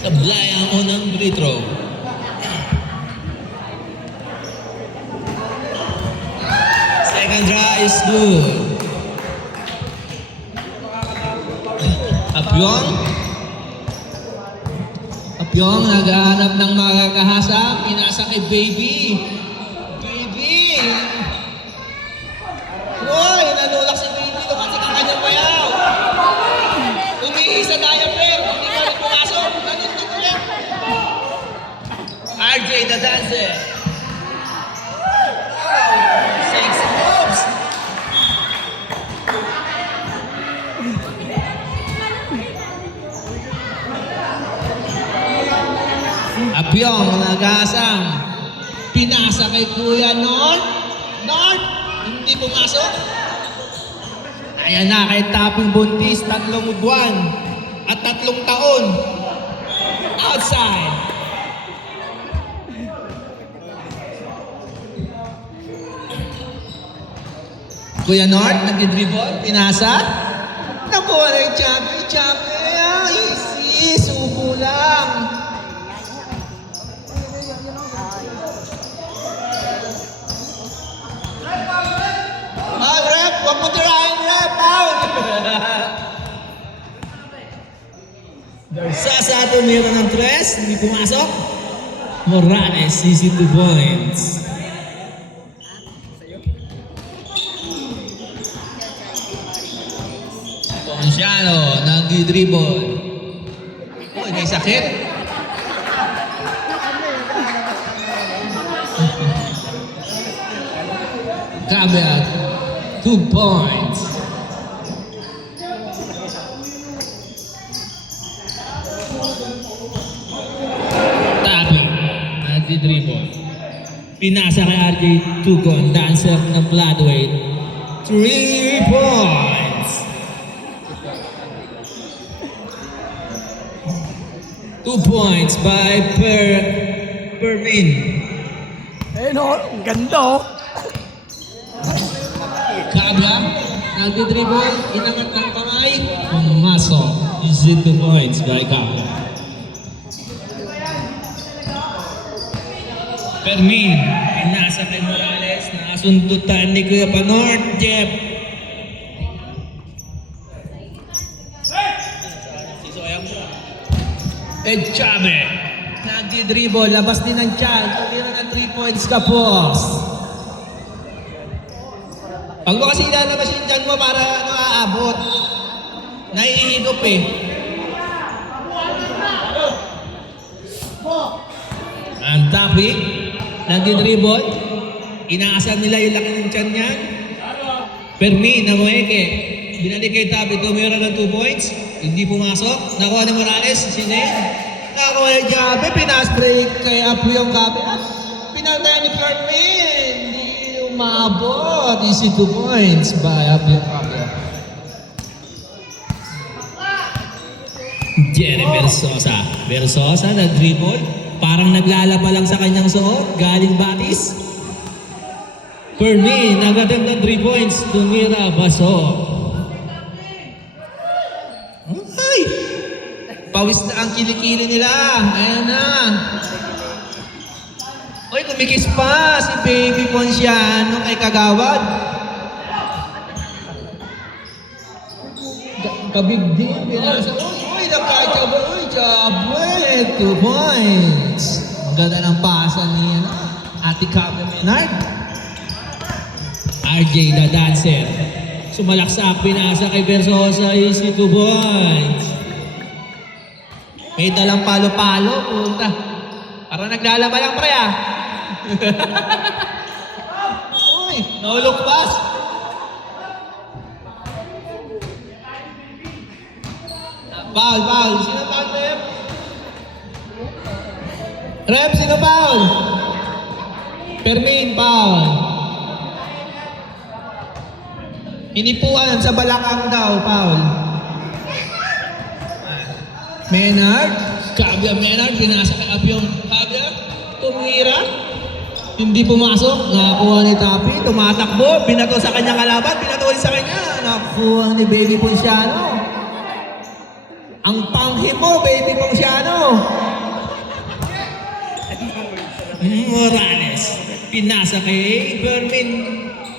Tablay ang unang free throw. Second try is good. Apyong. Apyong naghahanap ng makakahasa. Pinasa kay Baby. Baby! Uy! Nanulak si Baby. Lumansik ang kanyang bayaw. Umihi sa diaper. Hindi pa rin pumasok. Nanulak ulit. RJ the dancer. Sexy moves. Apyong nagasang. Pinasa kay Kuya North. North! Hindi pumasok. Ayan na, kay Taping Buntis, 3 buwan at 3 taon. Outside. Kuya North, nagdidribble, pinasa. Nakuha na yung champion. Easy, subo lang. Rep, huwag mo tirahin, rep, out! Sasa tumira ng 3, hindi pumasok. Morales, easy 2 points. Ponciano, nag-dribble. Oh, may sakit. Caveat, 2 points. Tapping, nag-dribble. Pinasa kay RJ Tugon, dancer ng Flatweight. 3 points. 2 points by Permin. Eh no, ang ganda oh. Kabla, nagdi-dribble, inangat ng kamay, pumasok. Easy 2 points by Kabla. Fermin, pinasa kay Morales, nakasundutan ni Kuya Panort, Jeff. Ed Chabe, nagdi-dribble, labas din ng tiyan, tumira ng 3 points ka, boss. Pag mo kasi ilalabas yung tiyan mo para aabot, naiihigop eh. Ang topic, nagdi-dribble, inaasan nila yung laki ng tiyan niya. Fermin, namuheke, binalik kay Tabi, tumira ng 2 points, hindi pumasok, nakuha ni Morales, Sine, nakakuha ni Jabe, pinaspray kay Apu yung Gabi, pinatay ni Fermin, hindi umabot, easy 2 points by Apu yung Gabi. Jerry Versosa nag-dribble, parang naglalaba lang sa kanyang suot, galing Batis. Fermin, nagatang ng 3 points, tumira, baso. Ay! Pawis na ang kilikili nila. Ayan na. Uy, kumikis pa si Baby Ponciano kay Kagawad. Kabig din. Uy, nakachabo. Uy, chabwe. 2 points. Ang ganda ng pasa ni Ate Cabra Menard. RJ the dancer. Sumalaksak, pinasa kay Versosa, easy 2 points. May dalang palo-palo, puta. Para naglalaba lang pre ah. Uy, nahulog pass. Foul. Sino foul, Rep? Rep, sino foul? Fermin, foul. Inipuan sa balakang daw, Paul. Menard, Kabya Menard, pinasa kay Apyong Kabya, tumira, hindi pumasok, nakakuha ni Tapi, tumatakbo, binato sa kanyang kalaban, binato ulit sa kanya, nakakuha ni Baby Ponciano. Ang panghi mo, baby Ponciano. Morales. Pinasa kay Fermin.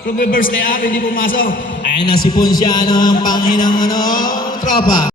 From reverse na hindi pumasok. Ayan na si Ponciano, ang panghi ng tropa.